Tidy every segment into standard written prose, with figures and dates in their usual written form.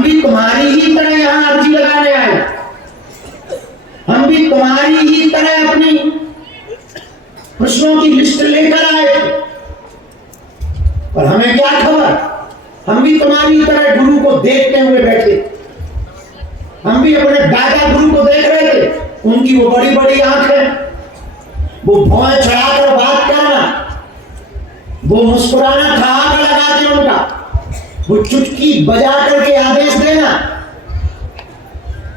हम भी तुम्हारी ही तरह यहाँ अर्जी लगाने आए, हम भी तुम्हारी ही तरह अपनी प्रश्नों की लिस्ट लेकर आए थे, पर हमें क्या खबर, हम भी तुम्हारी तरह गुरु को देखते हुए बैठे, हम भी अपने दादा गुरु को देख रहे थे। उनकी वो बड़ी बड़ी आंखें, वो भौं चढ़ाकर बात करना, वो मुस्कुराना था आग लगा के उनका, वो चुटकी बजा करके आदेश देना,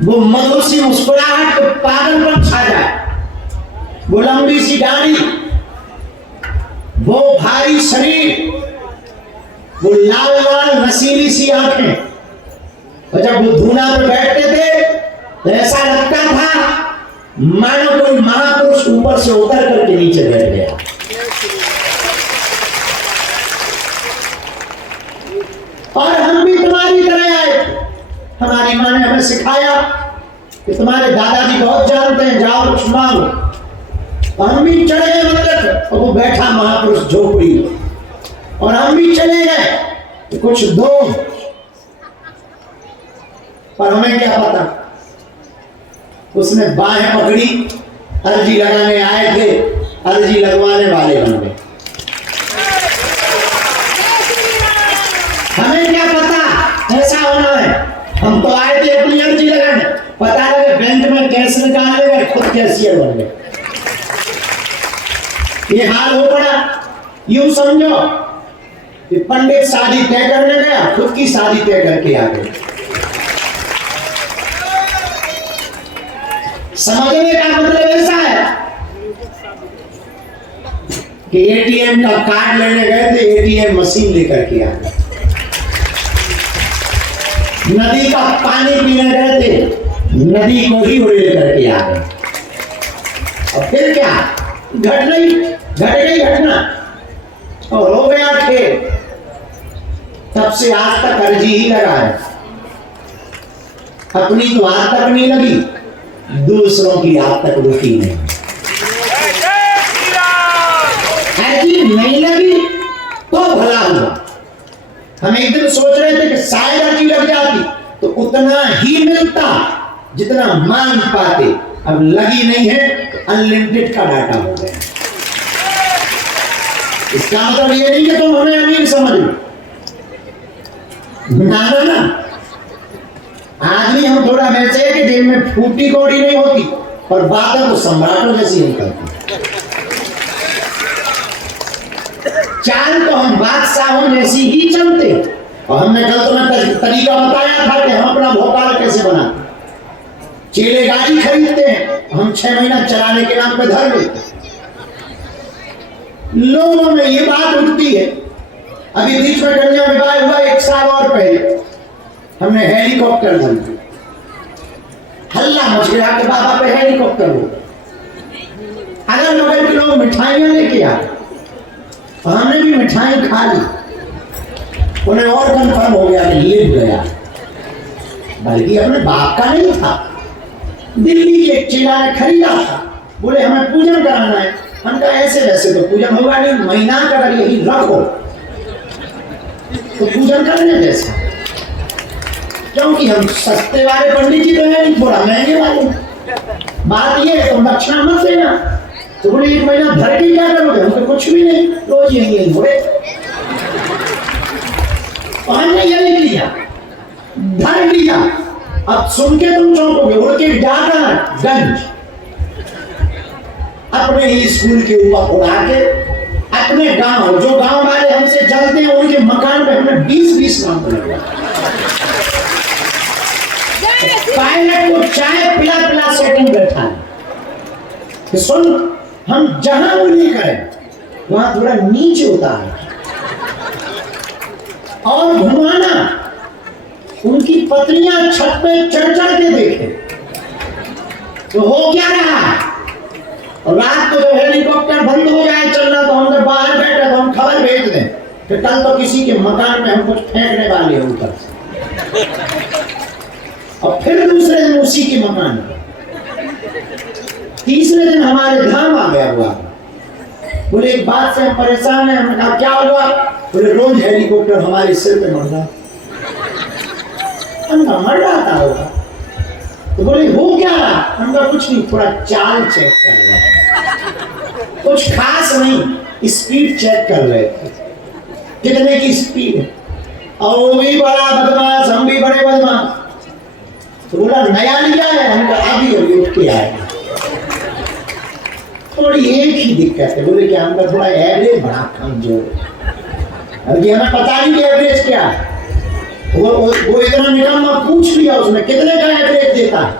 वो मधुर सी मुस्कुराहट तो पागलपन छा जाए, वो लंबी सी दाढ़ी, वो भारी शरीर, वो लाल लाल नसीली सी आंखें, और जब वो धूना पर बैठते थे तो ऐसा लगता था मानो कोई महापुरुष ऊपर से उतर करके नीचे बैठ गया। और हम भी तुम्हारी तरह आए, हमारी माँ ने हमें सिखाया कि तुम्हारे दादाजी बहुत जानते हैं, जाओ कुछ मांगो। और हम भी चले गए मंदिर, और वो बैठा महापुरुष झोपड़ी, और हम भी चले गए कि कुछ दो, पर हमें क्या पता, उसने बाहें पकड़ी, अर्जी लगाने आए थे, अर्जी लगवाने वाले बन गए। हमें क्या पता ऐसा होना है, हम तो आए थे अपनी अर्जी लगाने, पता लगे बैंक में कैश निकालने गए, खुद कैशियर बन गए। ये हाल हो पड़ा। यूं समझो कि पंडित शादी तय करने गया, खुद की शादी तय करके आ गए। समझने का मतलब ऐसा है कि एटीएम का कार्ड लेने गए थे, एटीएम मशीन लेकर के आ गए। नदी का पानी पीने गए थे, नदी को ही उड़े करके आ गए। और फिर क्या घट गई घटना, और हो गया खेल। तब से आज तक अर्जी ही लगा है, अपनी तो आज तक नहीं लगी, दूसरों की आज तक रुकी नहीं। अर्जी नहीं लगी तो भला हुआ। हम एक दिन सोच रहे थे कि शायद अर्जी लग जाती तो उतना ही मिलता जितना मांग पाते। अब लगी नहीं है तो अनलिमिटेड का डाटा हो गया। इसका मतलब ये नहीं कि तुम हमें अमीर समझ लो, ना। आदमी हम थोड़ा वैसे है कि जेब में फूटी कौड़ी नहीं होती, और बातें तो सम्राटों जैसी निकलती। चाल तो हम बादशाहों जैसी ही चलते। और हमने कल तुम्हें तरीका बताया था कि हम अपना भोपाल कैसे बनाते। चेले गाड़ी खरीदते हैं, हम 6 महीना चलाने के नाम पे धर लेते। लोगों में ये बात उठती है, अभी बीच में कन्या विवाह हुआ 1 साल और पहले, हमने हेलीकॉप्टर धर दिया। हल्ला मच गया कि बाबा पे हेलीकॉप्टर हो। अगल बगल के लोग मिठाइयां लेके आए, और हमने भी मिठाई खा ली। उन्हें और कंफर्म हो गया कि ये गया, बल्कि अपने बाप का नहीं था, दिल्ली के एक चेला ने खरीदा था। बोले हमें पूजन कराना है। हम कहा ऐसे वैसे तो पूजन होगा नहीं, महीना का अगर यही रखो तो पूजन करने जैसा, क्योंकि हम सस्ते वाले पंडित जी तो है नहीं, थोड़ा महंगे वाले। बात ये है तुम दक्षिणा मत देना। तो बोले 1 महीना धर के क्या करोगे? हम तो कुछ भी नहीं, रोज यही बोले। हमने यही किया, धर लिया। अब सुन के तुम चौंकोगे, उड़ के जाकर गंज अपने ही स्कूल के ऊपर उड़ा के, अपने गांव, जो गांव वाले हमसे चलते हैं उनके मकान पे हमने 20-20 काम किया। पायलट को चाय पिला पिला सेटिंग बैठा है। सुन, हम जहां उंगली करें वहां थोड़ा नीचे उतार और घुमाना। उनकी पत्नियां छत पे चढ़ चढ़ के देखे तो हो क्या रहा। और रात को जब हेलीकॉप्टर बंद हो जाए चलना तो हम जब बाहर बैठे तो हम खबर भेज दें कि कल तो किसी के मकान में हम कुछ फेंकने वाले हैं ऊपर से। और फिर दूसरे दिन उसी के मकान में, तीसरे दिन हमारे धाम आ गया हुआ। बोले एक बात से परेशान है। हमने कहा क्या हुआ? बोले रोज हेलीकॉप्टर हमारे सिर पे मर रहा। हमका मर रहा होगा। तो बोले हो क्या रहा? हमका कुछ नहीं, थोड़ा चाल चेक कर रहे हैं, कुछ खास नहीं, स्पीड चेक कर रहे थे कितने की स्पीड है। और वो भी बड़ा बदमाश, हम भी बड़े बदमाश। तो बोला नया लिया है? हमका अभी अभी उठ के आए। थोड़ी एक ही दिक्कत है। बोले क्या? हमका थोड़ा एवरेज बड़ा कमजोर, अभी हमें पता नहीं कि एवरेज क्या है। वो इतना निकम्मा पूछ लिया उसने कितने का एवरेज देता है?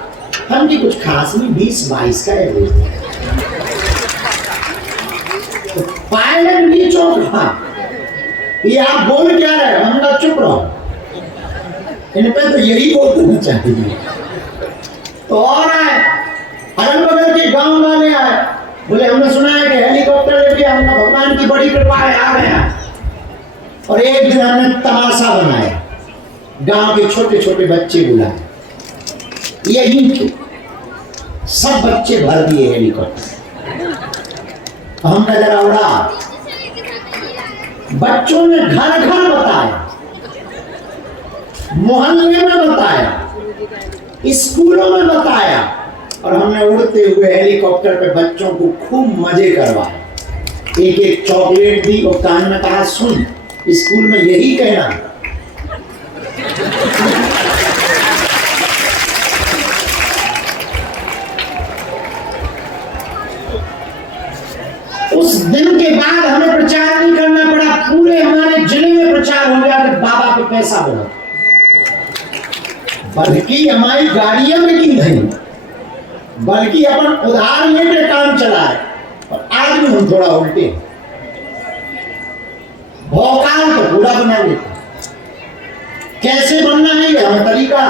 हम की कुछ खास नहीं, 20-22 का एवरेज। तो पायलट भी चौंका, ये आप बोल क्या रहे? हम तो चुप रहो, इन पे तो यही बोलना चाहिए। तो और आए, अगल बगल के गांव वाले आए, बोले हमने सुना है कि हेलीकॉप्टर लेके हमका भगवान की बड़ी कृपा है आ गया। और एक दिन हमने तमाशा बनाया, गांव के छोटे छोटे बच्चे बुलाए, यही थे, सब बच्चे भर दिए हेलीकॉप्टर। हम नजर उड़ा, बच्चों ने घर घर बताया, मोहल्ले में बताया, स्कूलों में बताया, और हमने उड़ते हुए हेलीकॉप्टर पे बच्चों को खूब मजे करवाए। एक एक चॉकलेट दी और कान में कहा सुन, स्कूल में यही कहना। उस दिन के बाद हमें प्रचार नहीं करना पड़ा, पूरे हमारे जिले में प्रचार हो गया कि बाबा को पैसा बोला। बल्कि हमारी गाड़ियां बिकी नहीं, बल्कि अपन उधार लेके काम चलाए। और आज भी हम थोड़ा उल्टे, भौकाल तो पूरा बना लेते, कैसे बनना है ये हमें तरीका।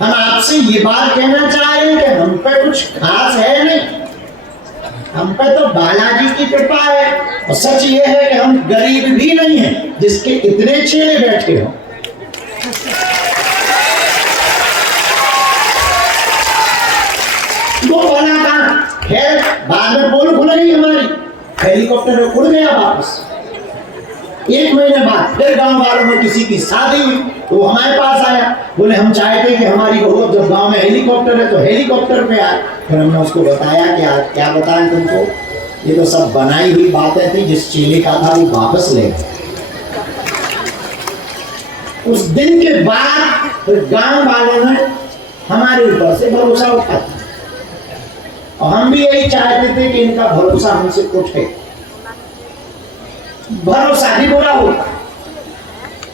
हम आपसे ये बात कहना चाह रहे हैं कि हम पे कुछ खास है नहीं, हम पे तो बालाजी की कृपा है। और सच ये है कि हम गरीब भी नहीं हैं जिसके इतने चेले बैठे हो। वो बना कहा, खैर बाद में पोल खुल गई हमारी, हेलीकॉप्टर उड़ गया वापस। एक महीने बाद फिर गांव वालों में किसी की शादी हुई, तो वो हमारे पास आया, बोले हम चाहते कि हमारी बहू जब गांव में हेलीकॉप्टर है तो हेलीकॉप्टर पे आए। फिर हमने उसको बताया कि क्या बताएं तुमको, ये तो सब बनाई हुई बातें थी, जिस चेले का था वो वापस ले गए। उस दिन के बाद फिर गांव वालों ने हमारे ऊपर से भरोसा उठा, और हम भी यही चाहते थे कि इनका भरोसा हमसे उठे। भरोसा ही बुरा होता,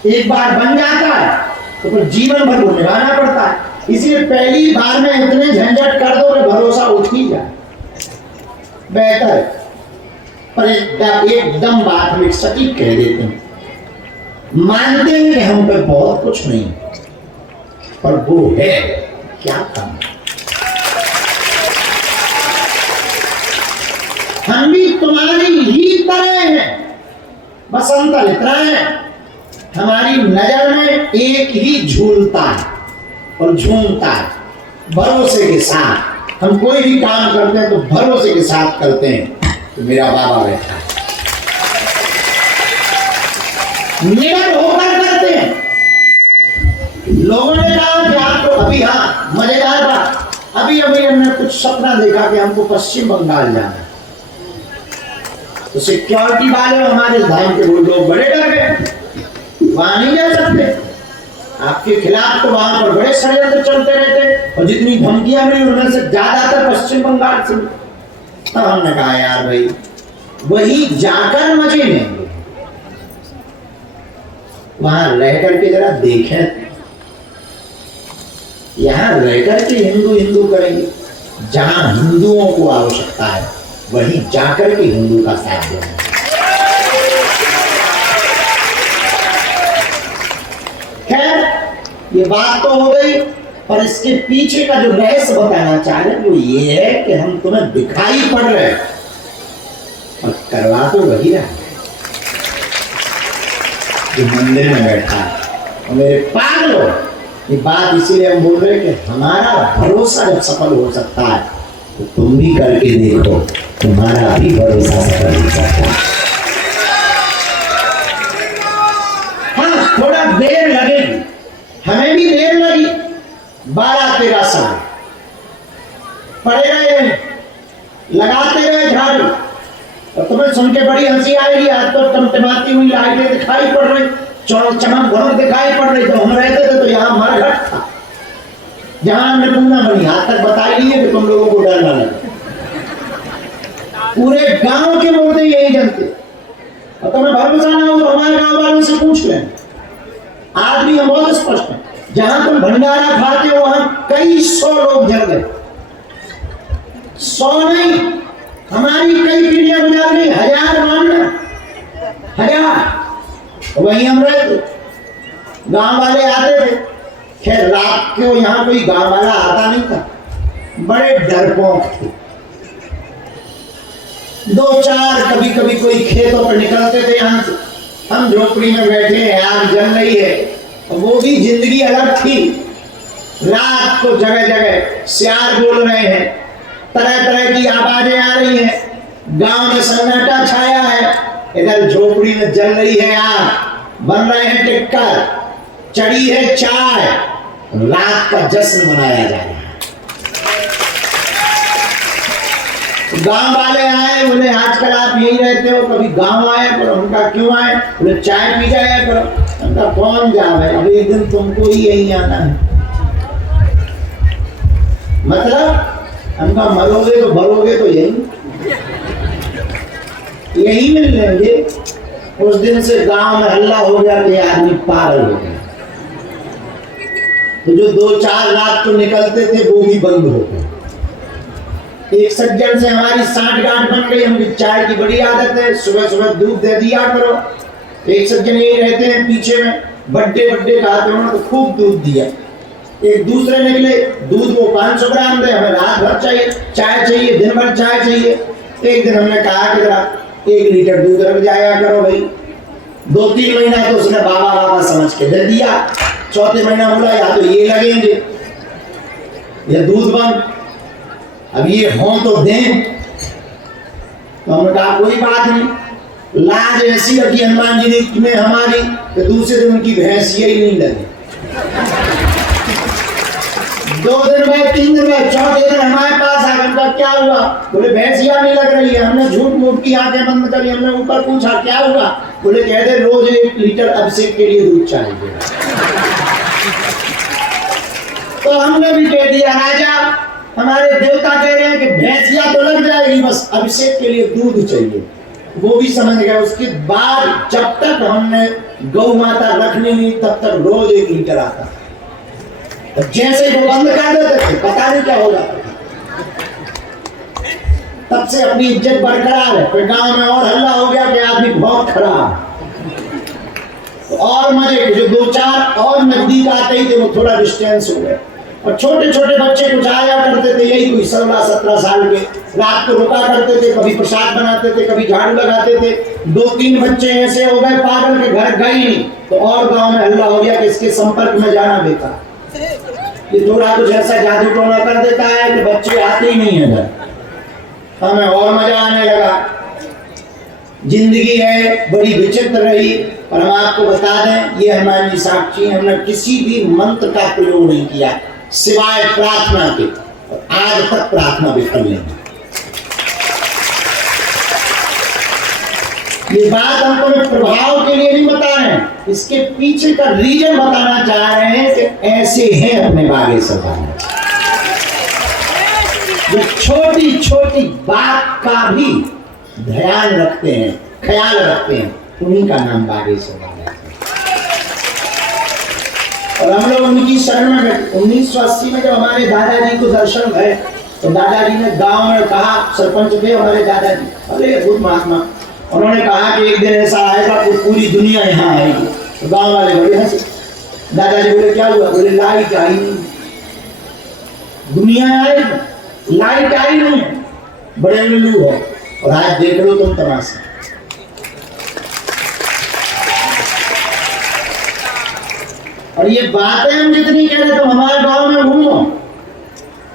एक बार बन जाता है तो फिर जीवन भर वो निभाना पड़ता है। इसलिए पहली बार में इतने झंझट कर दो कि भरोसा उठ ही जाए, बेहतर। पर एकदम बात हम सटीक कह देते हैं, मानते हैं कि हम पे बहुत कुछ नहीं, पर वो है क्या कम। हम भी तुम्हारी ही तरह हैं, बस अंतर इतना है, हमारी नजर में एक ही झूलता है और झूमता है। भरोसे के साथ हम कोई भी काम करते हैं तो भरोसे के साथ करते हैं। तो मेरा बाबा बैठा है, निडर होकर करते हैं। लोगों ने कहा कि आपको अभी, हाँ मजेदार बात, अभी हमने कुछ सपना देखा कि हमको पश्चिम बंगाल जाना है। तो सिक्योरिटी वाले हमारे धाम के वो लोग बड़े डर गए, वहां नहीं जा सकते, आपके खिलाफ तो वहां पर बड़े षड्यंत्र चलते रहते, और जितनी धमकियां मिली उनमें से ज्यादातर पश्चिम बंगाल से। तब हमने कहा यार भाई वही जाकर मजे लेंगे, वहां रह करके जरा देखें, यहां रह करके हिंदू हिंदू करेंगे, जहां हिंदुओं को आवश्यकता है वहीं जाकर के हिंदू का साथ देना। खैर ये बात तो हो गई, और इसके पीछे का जो रहस्य बताना चाह रहे वो ये है कि हम तुम्हें दिखाई पड़ रहे और करवा तो वही रहा जो मंदिर में बैठा है। और मेरे पागलों, ये बात इसीलिए हम बोल रहे हैं कि हमारा भरोसा जब सफल हो सकता है तो तुम भी करके देखो, तुम्हारा भी भरोसा सफल हो सकता है। हाँ, थोड़ा देर लगेगी, हमें भी देर लगी। 12-13 साल पड़े रहे, लगाते गए झाड़ू। और तुम्हें सुन के बड़ी हंसी आएगी, आज तो टमटमाती हुई लाइटें दिखाई पड़ रही, चमक भमक दिखाई पड़ रही। तो हम रहते थे तो यहाँ मरघट था, जहां हमने पूना बनी, हाथ तक बता ही है कि तुम लोगों को डर ना लगे। पूरे गांव के मुर्दे यही जानते। और तुम्हें भरोसा ना हो तो हमारे गांव वालों से पूछ लें, आज भी हम बहुत स्पष्ट हैं। जहां तुम भंडारा खाते हो वहां कई 100 लोग जल गए, 100 नहीं, हमारी कई पीढ़ियां गुजर गई, 1000 मानना, 1000। वही हम रहते, गांव वाले आते थे। खैर रात को यहाँ कोई गांव वाला आता नहीं था, बड़े डरपोक थे। 2-4 कभी कभी कोई खेतों पर निकलते थे। यहाँ से हम झोपड़ी में बैठे हैं, आग जल रही है, वो भी जिंदगी अलग थी। रात को जगह जगह सियार बोल रहे हैं, तरह तरह की आवाजें आ रही हैं, गांव में सन्नाटा छाया है। इधर झोपड़ी में जल रही है आग, बन रहे हैं टिक्कर, चढ़ी है चाय, रात का जश्न मनाया जा रहा है। गांव वाले आए, बोले आजकल आप यही रहते हो, कभी गांव आए करो। उनका क्यों आए? बोले चाय पी जाया करो। उनका कौन जावे, अब एक दिन तुमको ही यही आना है। मतलब उनका मरोगे तो भरोगे तो यही मिल लेंगे। उस दिन से गांव में हल्ला हो गया कि आदमी पागल हो गया। तो जो 2-4 रात को निकलते थे वो भी बंद हो गए। एक सज्जन से हमारी साठगांठ बन गई। हमकी चाय की बड़ी आदत है, सुबह सुबह दूध दे दिया करो। एक सज्जन यही रहते हैं पीछे में, बड्डे खाते हैं, तो खूब दूध दिया। एक दूसरे निकले, दूध वो 500 ग्राम दे, हमें रात भर चाहिए, चाय चाहिए, दिन भर चाय चाहिए। एक दिन हमने कहा कि 1 लीटर दूध रख जाया करो भाई। 2-3 महीना तो उसने बाबा समझ के दे दिया। चौथे महीना बोला या तो ये लगेंगे या दूध बंद, अब ये हों तो दें। तो हमने कहा कोई बात नहीं। लाज ऐसी रखी हनुमान जी ने हमारी कि दूसरे दिन उनकी भैंस यही नहीं लगी। 2 दिन बाद, 3 दिन बाद, चौथे दिन हमारे पास आ गया, क्या हुआ? बोले भैंसिया नहीं लग रही है। हमने झूठ मूठ की आंखें बंद करी, हमने ऊपर पूछा क्या हुआ? बोले कहते रोज 1 लीटर अभिषेक के लिए दूध चाहिए। तो हमने भी कह दिया राजा, हमारे देवता कह रहे हैं कि भैंसिया तो लग जाएगी, बस अभिषेक के लिए दूध चाहिए। वो भी समझ गए। उसके बाद जब तक हमने गौ माता रखनी नहीं तब तक रोज 1 लीटर आता। जैसे वो बंद कर देते थे पता नहीं क्या होगा। तब से अपनी इज्जत बरकरार है। फिर गांव में और हल्ला हो गया कि आदमी बहुत खराब। तो और मजे, जो 2-4 और नजदीक आते ही थे वो थोड़ा डिस्टेंस हो गए। और छोटे छोटे बच्चे कुछ आया करते थे, यही कोई 16-17 साल के, रात को रुका करते थे, कभी प्रसाद बनाते थे, कभी झाड़ू लगाते थे। 2-3 बच्चे ऐसे हो गए पागल के घर गए नहीं। तो और गांव में हल्ला हो गया कि इसके संपर्क में जाना बेकार, ये थोड़ा कुछ ऐसा जादू टोना कर देता है कि बच्चे आते ही नहीं है घर। हमें और मजा आने लगा। जिंदगी है बड़ी विचित्र रही। और हम आपको बता दें, ये हमारी साक्षी, हमने किसी भी मंत्र का प्रयोग नहीं किया सिवाय प्रार्थना के, और आज तक प्रार्थना विफल नहीं। ये बात हम तुम्हें प्रभाव के लिए नहीं बता रहे हैं, इसके पीछे का रीजन बताना चाह रहे हैं कि ऐसे हैं अपने बागेश्वर वाले, जो छोटी छोटी बात का भी ध्यान रखते हैं, ख्याल रखते हैं, उन्हीं का नाम बागेश्वर वाले। और हम लोग उनकी शरण में गए। 1980 में जब हमारे दादाजी को दर्शन भय, तो दादाजी ने गांव में कहा, सरपंच थे हमारे दादाजी, अरे अद्भुत महात्मा, उन्होंने कहा कि एक दिन ऐसा आएगा कि पूरी दुनिया यहाँ आएगी। तो गांव वाले बड़े हंसे। दादाजी बोले क्या हुआ? बोले लाइट आई नहीं, दुनिया आएगी, लाइट आई नहीं, बड़े उल्लू हो। और आज देख लो तुम तमाशा। और ये बातें हम जितनी कह रहे, तुम हमारे गांव में घूमो,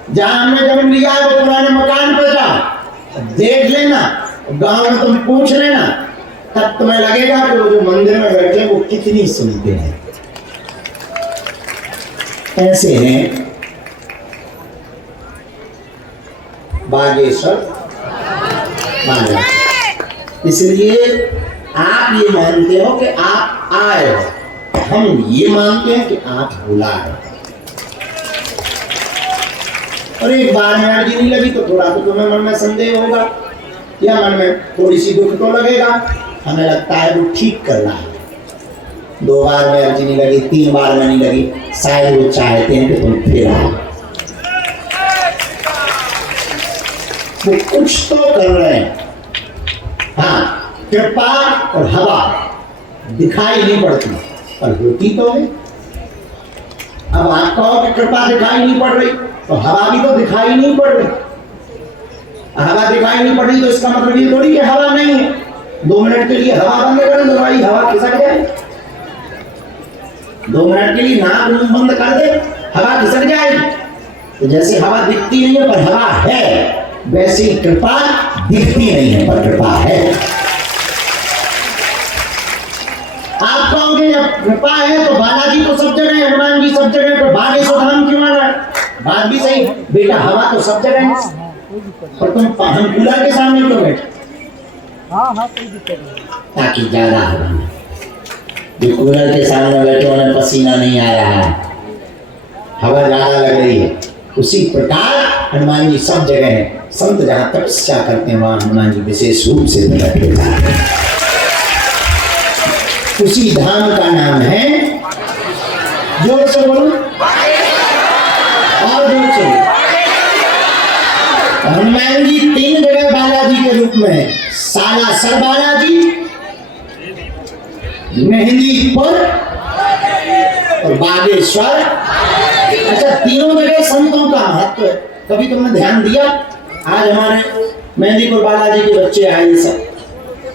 जहां हमने जन्म लिया है वो पुराने मकान पर जाओ, देख लेना, गांव में तुम पूछ लेना, तब तुम्हें लगेगा कि वो जो मंदिर में बैठे वो कितनी सुनते हैं। ऐसे हैं बागेश्वर महाराज। इसलिए आप ये मानते हो कि आप आए हो, हम ये मानते हैं कि आप बुलाए हो। और एक बार में अर्जी नहीं लगी तो थोड़ा तो तुम्हें मन में संदेह होगा या मन में थोड़ी सी दुख तो लगेगा। हमें लगता है वो ठीक कर रहा है। 2 बार में अर्जी नहीं लगी, 3 बार में नहीं लगी, शायद वो चाहते हैं कि तुम फिर आओ। वो कुछ तो कर रहे हैं। हाँ, कृपा और हवा दिखाई नहीं पड़ती पर होती तो है। अब आप कहो कि कृपा दिखाई नहीं पड़ रही तो हवा भी तो दिखाई नहीं पड़ रही। हवा दिखाई नहीं पड़ रही तो इसका मतलब ये थोड़ी कि हवा नहीं है। 2 मिनट के लिए हवा बंद करें तो भाई हवा खिसक जाए। 2 मिनट के लिए नाक मुंह बंद कर दे, हवा खिसक जाएगी। तो जैसे हवा दिखती नहीं है पर हवा है, वैसी कृपा दिखती नहीं है पर कृपा है। आप कहोगे जब कृपा है तो बालाजी तो सब जगह है, हनुमान जी सब जगह, तो बागेश्वर धाम क्यों आना? बात भी सही बेटा, हवा तो सब जगह है पर तुम हम कूलर के सामने क्यों बैठे? कोई दिक्कत नहीं, ताकि ज्यादा हवा नहीं। जो कूलर के सामने बैठे उन्हें पसीना नहीं आ रहा है, हवा ज्यादा लग रही है। उसी प्रकार हनुमान जी सब जगह है। संत जहां तपस्या करते हैं वहां हनुमान जी विशेष रूप से बैठे हैं। उसी धाम का नाम है, जोर से बोलो और जोर से। हनुमान जी 3 जगह बालाजी के रूप में है। सालासर बालाजी, मेहंदीपुर और बागेश्वर। अच्छा, तीनों जगह संतों का महत्व है। कभी तुमने ध्यान दिया? आज हमारे मेहंदीपुर बालाजी के बच्चे आए सब,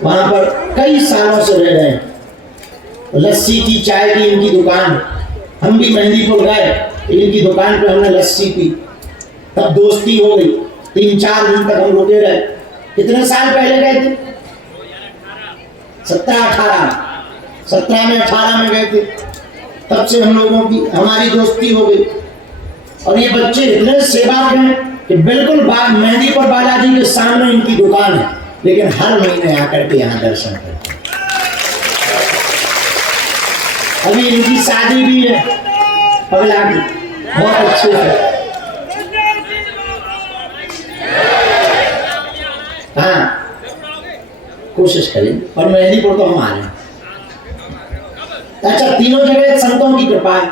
वहां पर कई सालों से रह रहे हैं। लस्सी की, चाय की इनकी दुकान। हम भी मेहंदीपुर गए, इनकी दुकान पे हमने लस्सी पी, तब दोस्ती हो गई। 3-4 दिन तक हम रुके रहे। कितने साल पहले गए थे? 17 में 18 में गए थे। तब से हम लोगों की हमारी दोस्ती हो गई। और ये बच्चे इतने सेवा हैं कि बिल्कुल मेहंदीपुर बालाजी के सामने इनकी दुकान है, लेकिन हर महीने आकर के यहाँ दर्शन करते। अभी इनकी शादी भी है पगला की, बहुत अच्छे से। हाँ, कोशिश करें। और मेहंदीपुर तो हम आ रहे हैं। अच्छा, तीनों जगह संतों की कृपा है।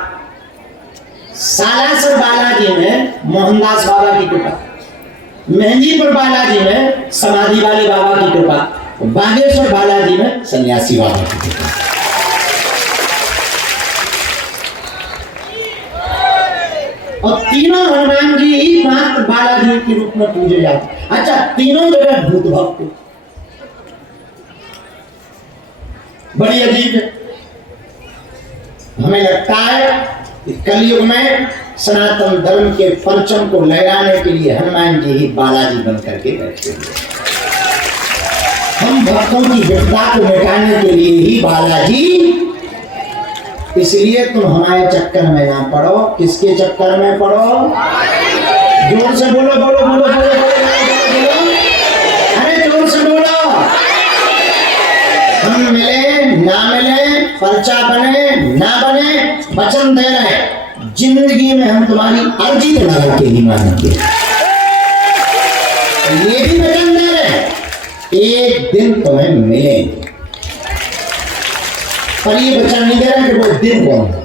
सालासर बालाजी में मोहनदास बाबा की कृपा, मेहंदीपुर बालाजी में समाधि वाले बाबा की कृपा, बागेश्वर बालाजी में सन्यासी बाबा की कृपा। और तीनों हनुमान जी ही मात्र बालाजी के रूप में पूजे जाते। अच्छा, तीनों जगह भूत भक्त, बड़ी अजीब है। हमें लगता है कि कलयुग में सनातन धर्म के परचम को लहराने के लिए हनुमान जी ही बालाजी बन करके बैठे हुए। हम भक्तों की विपदा को मिटाने के लिए ही बालाजी। इसलिए तुम हमारे चक्कर में ना पड़ो। किसके चक्कर में पड़ो? जोर से बोलो, बोलो, बोलो, बोलो, बोलो, बोलो। अरे जोर से बोलो। हम मिले ना मिले, पर्चा बने ना बने, वचन दे रहे, जिंदगी में हम तुम्हारी अर्जी तो लगा के ही मानेंगे। ये भी वचन दे रहे, एक दिन तुम्हें मिलेंगे। पर ये वचन नहीं दे रहे कि वो दिन कौन है।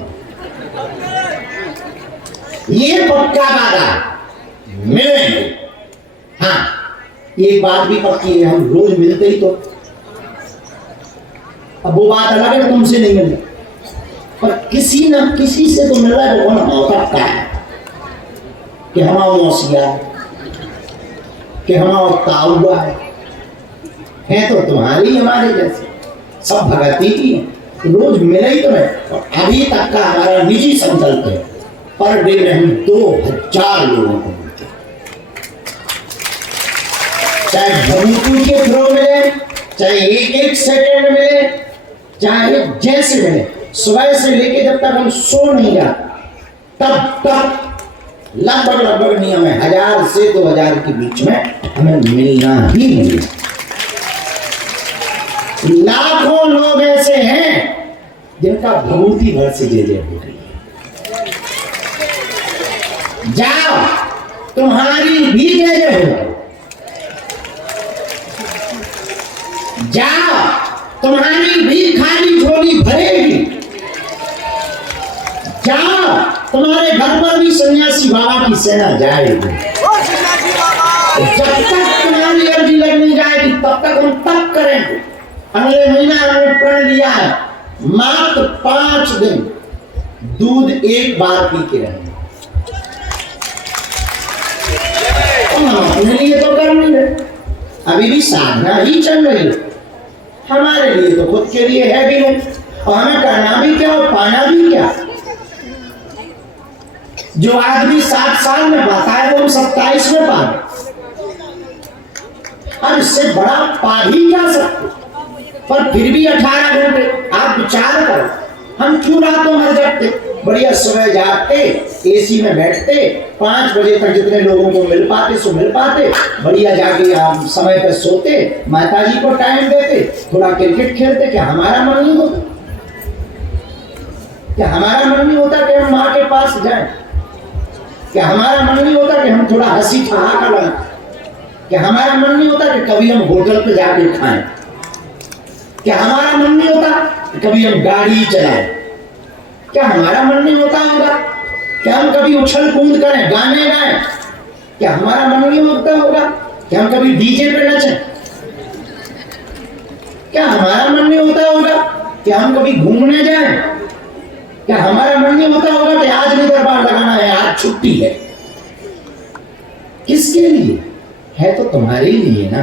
ये पक्का वादा, मिलेंगे। हाँ, एक बात भी पक्की है, हम रोज मिलते ही तो। अब वो बात अलग है, तुमसे नहीं मिल, पर किसी न किसी से तो मिल रहा है। कौन पक्का है कि हमारा मौसिया है, कि हमारा ताऊआ है तो तुम्हारी हमारे जैसे सब भगती की है। रोज मिले ही तो है। और अभी तक का हमारा निजी संकल्प है, पर डे में हम 2000 लोगों को मिलते, चाहे भूमपुर के थ्रू मिले, चाहे एक सेकंड मिले, चाहे जैसे मिले, सुबह से लेके जब तक हम सो नहीं जाते तब तक लगभग नियम है 1000 से 2000 के बीच में हमें मिलना ही मिलेगा। लाखों लोग ऐसे हैं जिनका भभूति भर से जय जय हो रही है। जाओ, तुम्हारी भी जय जय हो। जाओ, तुम्हारी भी खाली झोली भरेगी। जाओ, तुम्हारे घर पर भी सन्यासी बाबा की सेना जाएगी। जब तक तुम्हारी अर्जी लगनी जाएगी तब तक हम तब करेंगे। अगले महीना हमने प्रण लिया है, मात्र 5 दिन दूध एक बार पी के रहेंगे। अपने लिए तो कर नहीं रहे, अभी भी साधना ही चल रही है। हमारे लिए तो खुद के लिए है भी नहीं, और हमें करना भी क्या और पाना भी क्या। जो आदमी 7 साल में पाता है वो हम 27 में पा रहे। अब इससे बड़ा पा ही क्या सकते, पर फिर भी 18 घंटे आप विचार करो, हम क्यों रातों भर जागते, बढ़िया सुबह जागते, एसी में बैठते, 5 बजे तक जितने लोगों को मिल पाते सो मिल पाते, बढ़िया जाके आप समय पर सोते, माताजी को टाइम देते, थोड़ा क्रिकेट खेलते। क्या हमारा मन नहीं होता? क्या हमारा मन नहीं होता कि हम माँ के पास जाएं? क्या हमारा मन नहीं होता कि हम थोड़ा हंसी ठहाका लगाएं? क्या हमारा मन नहीं होता कि कभी हम होटल पे जाके खाएं? क्या हमारा मन नहीं होता कि कभी हम गाड़ी चलाएं? क्या हमारा मन नहीं होता होगा कि हम कभी उछल कूद करें, गाने गाएं? क्या हमारा मन नहीं होता होगा कि हम कभी डीजे पे नचें? क्या हमारा मन नहीं होता होगा कि हम कभी घूमने जाएं? क्या हमारा मन नहीं होता होगा कि आज नहीं दरबार लगाना है, आज छुट्टी है? किसके लिए है? तो तुम्हारे लिए ना।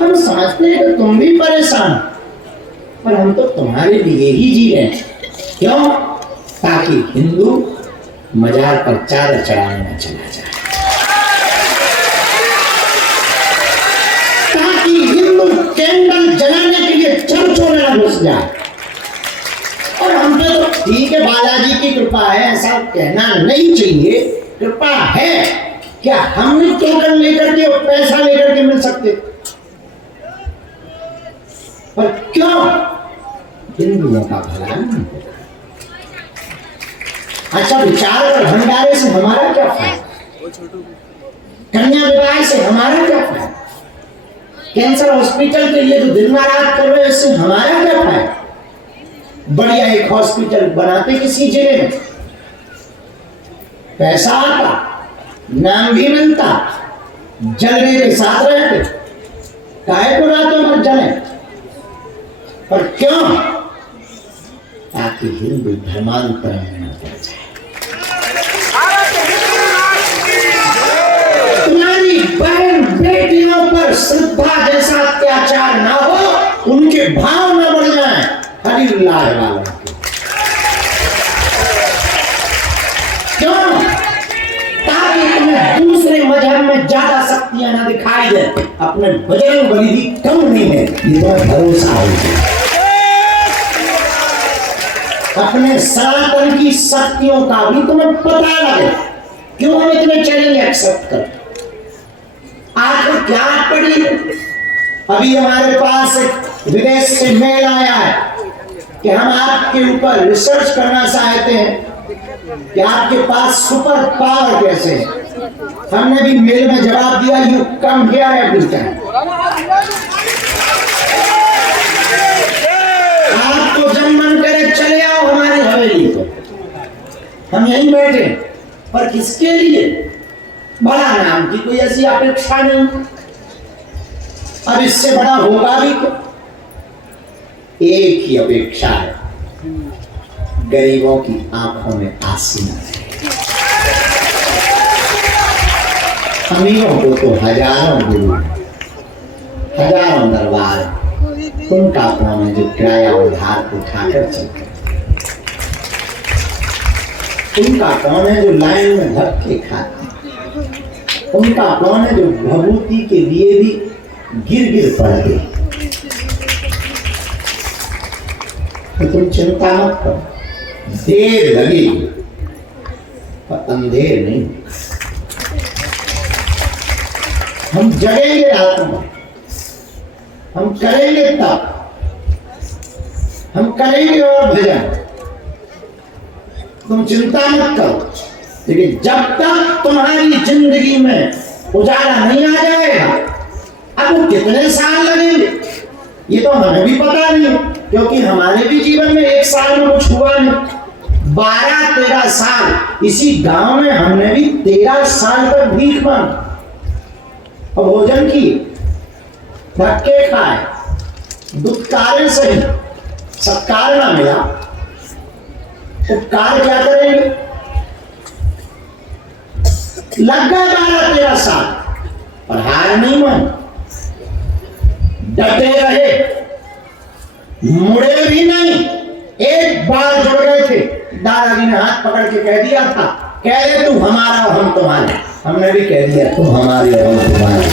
हम समझते हैं कि तुम भी परेशान, पर हम तो तुम्हारे लिए ही जी रहे हैं। क्यों? ताकि हिंदू मजार पर चादर चढ़ाने में चला जाए, ताकि हिंदू कैंडल जलाने के लिए चर्चों में घुस जाए। और हम पे तो ठीक है, बालाजी की कृपा है, ऐसा कहना नहीं चाहिए, कृपा है। क्या हमने टोकन लेकर के और पैसा लेकर के मिल सकते? पर क्यों? हिंदुओं का भला नहीं। अच्छा विचार कर, भंडारे से हमारा क्या फायदा? कन्या विवाह से हमारा क्या फायदा? कैंसर हॉस्पिटल के लिए जो दिन रात कर रहे हैं इससे हमारा क्या फायदा? बढ़िया एक हॉस्पिटल बनाते किसी जिले में, पैसा आता, नाम भी मिलता, जलने के साथ रहते, काहे को रातों भर जले? पर क्यों? ताकि हिंदू धर्मांतरण में न पड़ जाए। तुम्हारी बहन बेटियों पर श्रद्धा जैसा अत्याचार ना हो, उनके भाव न बढ़ जाए। हरिल्लाह वालों क्यों? ताकि तुम्हें दूसरे मजहब में ज्यादा शक्तियां ना दिखाई दे। अपने बजरंग बली भी कम नहीं है, ये तो भरोसा हो। अपने सनातन की शक्तियों का भी तुम्हें पता लगे। क्यों हम इतने चैलेंज एक्सेप्ट कर? आपको क्या पड़ी? अभी हमारे पास विदेश से मेल आया है कि हम आपके ऊपर रिसर्च करना चाहते हैं कि आपके पास सुपर पावर कैसे है। हमने भी मेल में जवाब दिया, you come here every time. आपको जब मन करे चले आओ हमारी हवेली को, हम यहीं बैठे। पर किसके लिए? बड़ा नाम की कोई ऐसी अपेक्षा नहीं। अब इससे बड़ा होगा भी तो एक ही अपेक्षा है, गरीबों की आंखों में आंसू न आए। अमीरों को तो हजारों गुरु, हजारों दरबार, उनका कौन है जो किराया उधार उठाकर चलते? उनका कौन है जो लाइन में धक्के खाते? उनका कौन है जो भभूति के लिए भी गिर गिर पड़ते। तो तुम चिंता मत करो, देर लगेगी पर अंधेर नहीं। हम जगेंगे रात में, हम करेंगे तप, हम करेंगे और भजन। तुम चिंता मत करो। लेकिन जब तक तुम्हारी जिंदगी में उजाला नहीं आ जाएगा, अब वो कितने साल लगेंगे ये तो हमें भी पता नहीं, क्योंकि हमारे भी जीवन में एक साल में कुछ हुआ नहीं। 12-13 साल इसी गांव में हमने भी 13 साल तक भीख मांगी और भोजन की, धक्के खाए, दुत्कारे सही, सत्कार ना मिला, उपकार क्या करेंगे। लग गए 12-13 साल और हार नहीं मानी, डटे रहे, मुड़े भी नहीं। एक बार जुड़ गए थे, दादाजी ने हाथ पकड़ के कह दिया था, कह रहे तू हमारा और हम तुम्हारे। हमने भी कह दिया तुम हमारे और हम तुम्हारे।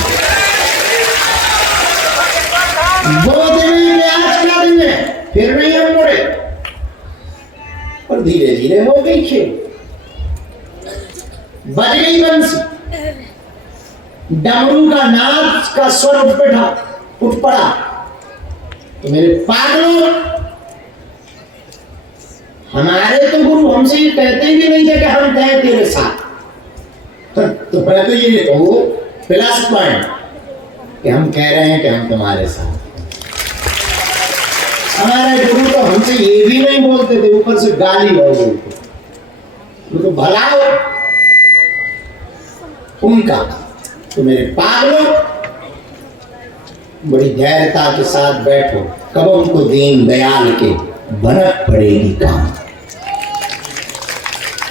वो दिन आज का दिन है, फिर नहीं हम मुड़े और धीरे धीरे हो गई खेल। बज गई बंसी, डमरू का नाच का स्वर उठ पड़ा। तो मेरे पागलों, हमारे तो गुरु हमसे ये कहते भी नहीं थे कि हम कहें तेरे साथ। तो पहले तो ये कहो प्लस पॉइंट कि हम कह रहे हैं कि हम तुम्हारे साथ। हमारे गुरु तो हमसे ये भी नहीं बोलते थे, ऊपर से गाली और बोलते। वो तो भला हो उनका। तो मेरे पागलों, बड़ी धैर्यता के साथ बैठो, कब उनको दीन दयाल के भनक पड़ेगी काम।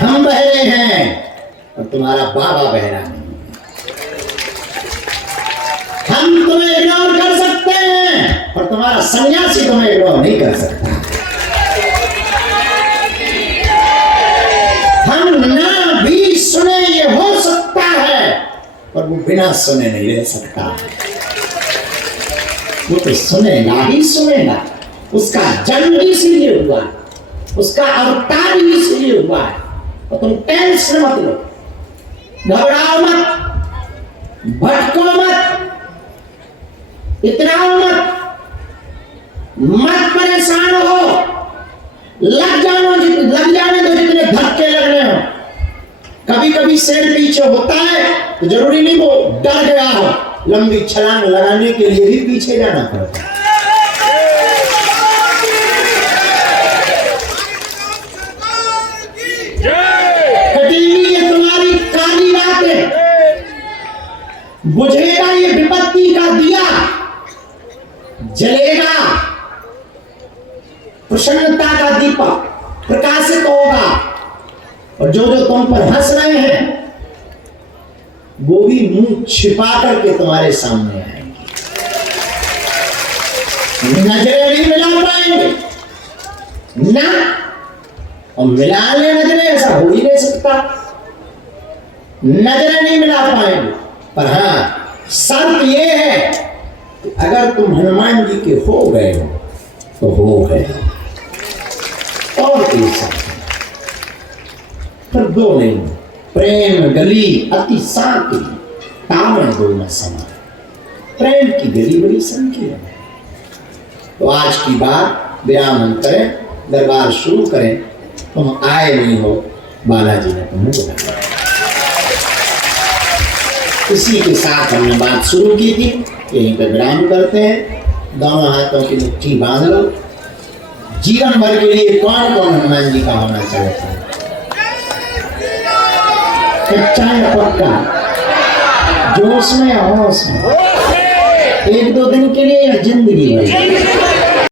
हम बहरे हैं और तुम्हारा बाबा बहरा नहीं। हम तुम्हें इग्नोर कर सकते हैं और तुम्हारा सन्यासी तुम्हें इग्नोर नहीं कर सकता। हम ना भी सुने ये हो सकता है, पर वो बिना सुने नहीं रह सकता। वो तो सुनेगा ही सुनेगा। उसका जन्म भी इसलिए हुआ है, उसका अवतार भी इसलिए हुआ है। और तुम टेंशन मत लो, घबराओ मत, भटको मत, इतराओ मत, मत परेशान हो। लग जाने दो जितने धक्के लगने हो। कभी कभी शेर पीछे होता है तो जरूरी नहीं वो डर गया हो, लंबी छलांग लगाने के लिए भी पीछे जाना पड़ता है। कटेगी ये तुम्हारी काली रातें, बुझेगा ये विपत्ति का दिया, जलेगा प्रसन्नता का दीपक, प्रकाशित होगा। और जो जो तुम पर हंस रहे हैं वो भी मुंह छिपा करके तुम्हारे सामने आएंगे। नजरें नहीं मिला पाएंगे ना, और मिला ले नजरें, ऐसा हो ही नहीं सकता। नजरें नहीं मिला पाएंगे, पर हाँ शर्त ये है कि अगर तुम हनुमान जी के हो गए हो तो हो गए। और पर दो नहीं, प्रेम गली अति सांकी, तामे दो न समा। प्रेम की गली बड़ी संकीर्ण है। तो आज की बात विराम करें, दरबार शुरू करें। तुम आए नहीं हो, बालाजी ने तुम्हें बुलाया। इसी के साथ हमने बात शुरू की थी, यहीं पर विराम करते हैं। दोनों हाथों की मुट्ठी बांध लो। जीवन भर के लिए कौन कौन हनुमान जी का होना चाहता है? कच्चा या पक्का, जोश में या होश में, 1-2 दिन के लिए या जिंदगी भर?